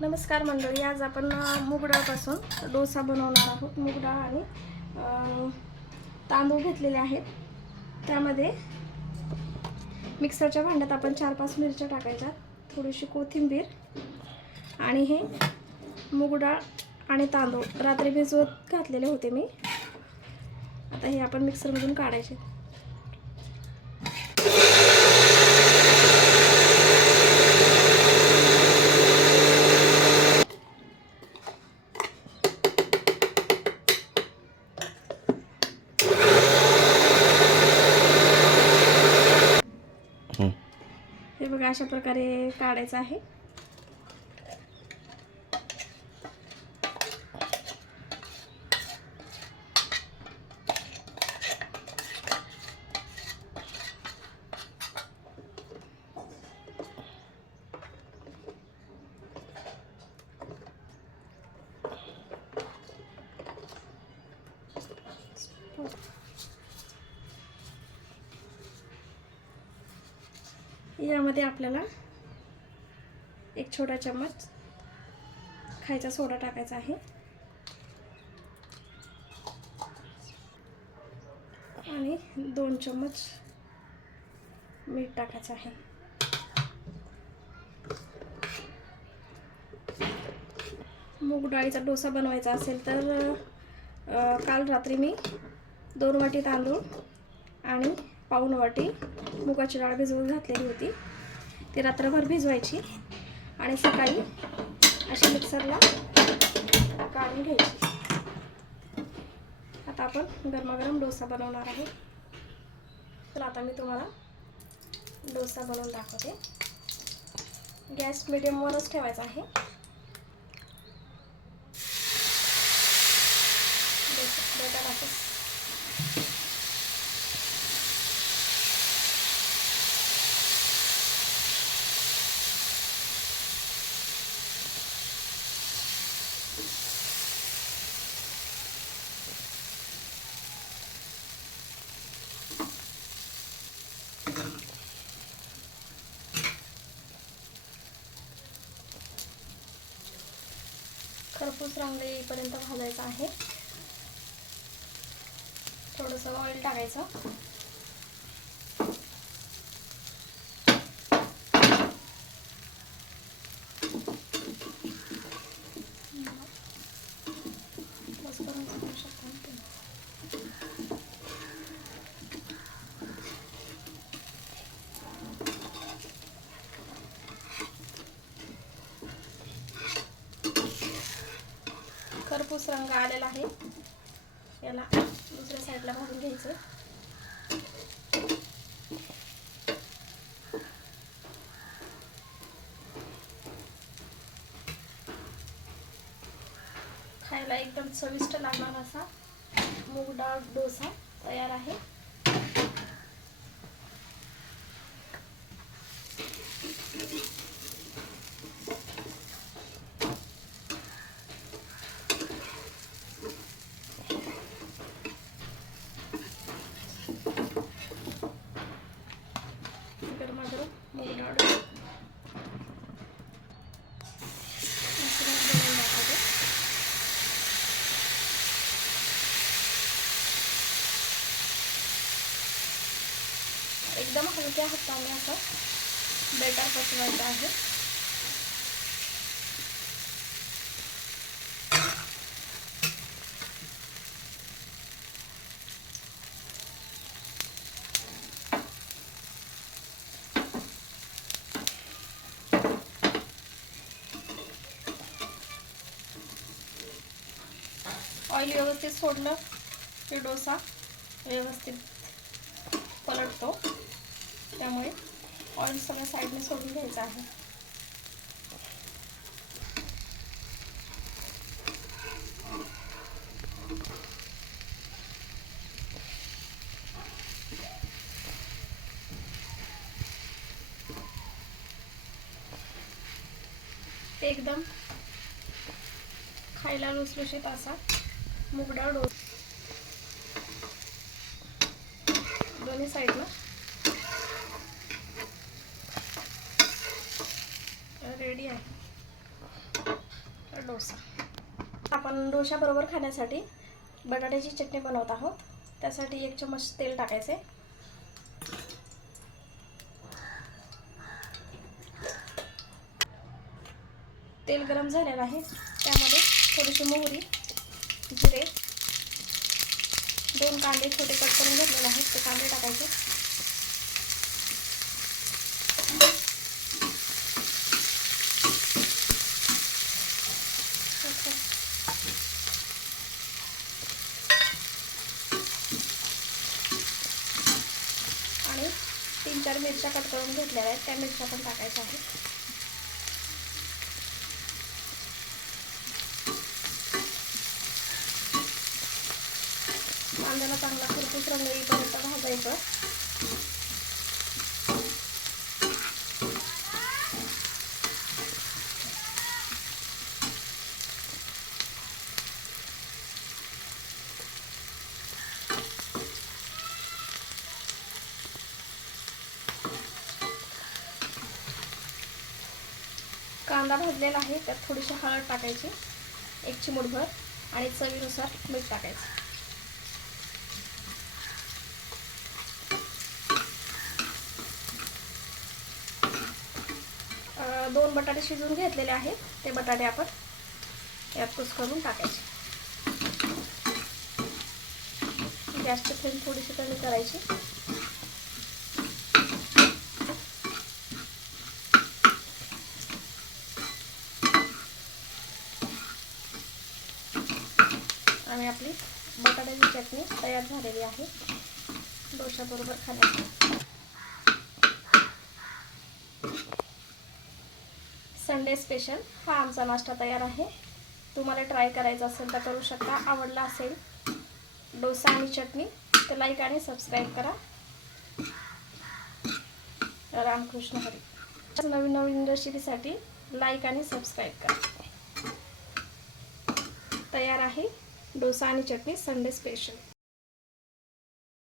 नमस्कार मंडळी, आज आपण मूग डाळपासून डोसा बनवणार आहोत। मूग डाळ आणि तांदूळ घेतलेले आहेत। त्यामध्ये मिक्सरच्या भांड्यात आपण 4-5 मिरच्या टाकायच्या, थोडीशी कोथिंबीर आणि हे मूग डाळ आणि तांदूळ रात्री भिजवत घातलेले होते मी। आता हे आपण मिक्सरमधून काढायचे। हे बघा, अशा प्रकारे काढायचं आहे। यामध्ये आपल्याला एक छोटा चम्मच खायचा सोडा टाकायचा आहे आणि 2 चम्मच मीठ टाकायचं आहे। मूग डाळीचा डोसा बनवायचा असेल तर काल रात्री मी 2 वाटी तांदूळ आणि पाऊण वाटी मुगाची डाळ भिजवून घातलेली होती। ती रात्रभर भिजवायची आणि सकाळी अशी मिक्सरला काढून घ्यायची। आता आपण गरमागरम डोसा बनवणार आहोत। तर आता मी तुम्हाला डोसा बनवून दाखवते। गॅस मीडियमवरच ठेवायचा आहे। बेटा असं खरपूस रंग येईपर्यंत भाजायचा आहे। थोडंसं ऑइल टाकायचं। खरपूस रंग आलेला आहे। याला दुसऱ्या साईडला भाजून घ्यायचं। खायला एकदम चविष्ट लागणार असा मूग डाळ डोसा तयार आहे। गरमागरम मूग डाळ एकदम हलक्या हाताने असं बेटर पसरवायचं आहे। ऑइल व्यवस्थित सोडलं की डोसा व्यवस्थित पलटतो, त्यामुळे ऑइल सगळ्या साईडने सोडून घ्यायचं आहे। एकदम खायला लुसलुशीत असा मूग डाळ डोसा दोन्ही साईडला रेडी आहे। डोसा. आपण डोशाबरोबर खाण्यासाठी बटाट्याची चटणी बनवत आहोत. त्यासाठी 1 चम्मच तेल टाकायचे. तेल गरम झालेलं आहे. त्यामध्ये थोडीशी मोहरी, जिरे, 2 कांदे छोटे कट करून घेतलेले आहेत ते कांदे टाकायचे. आणि 3-4 मिरच्या कट करून घेतलेल्या आहेत त्या मिरच्या पण टाकायच्या आहेत. कांद्याला चांगला खरपूस रंग येईपर्यंत भाजायचं. कांदा भाजलेला आहे. त्यात थोडीशी हळद टाकायची, 1 चिमूटभर, आणि चवीनुसार मीठ टाकायचं. 2 बटाटे शिजवून घेतलेले आहेत. ते बटाटे आपण यात कुस्करून टाकायचे. गॅसची फ्लेम थोडीशी कमी करायची. आणि आपली बटाट्याची चटणी तयार झालेली आहे डोशाबरोबर खाण्यासाठी. संडे स्पेशल हा आमचा नाश्ता तयार आहे. तुम्हाला ट्राय करायचा असेल तर करू शकता. आवडला असेल डोसा आणि चटणी तर लाईक आणि सबस्क्राईब करा. रामकृष्ण हरी. नवीन रेसिपीसाठी लाईक आणि सबस्क्राईब करा. तयार आहे डोसा आणि चटणी संडे स्पेशल.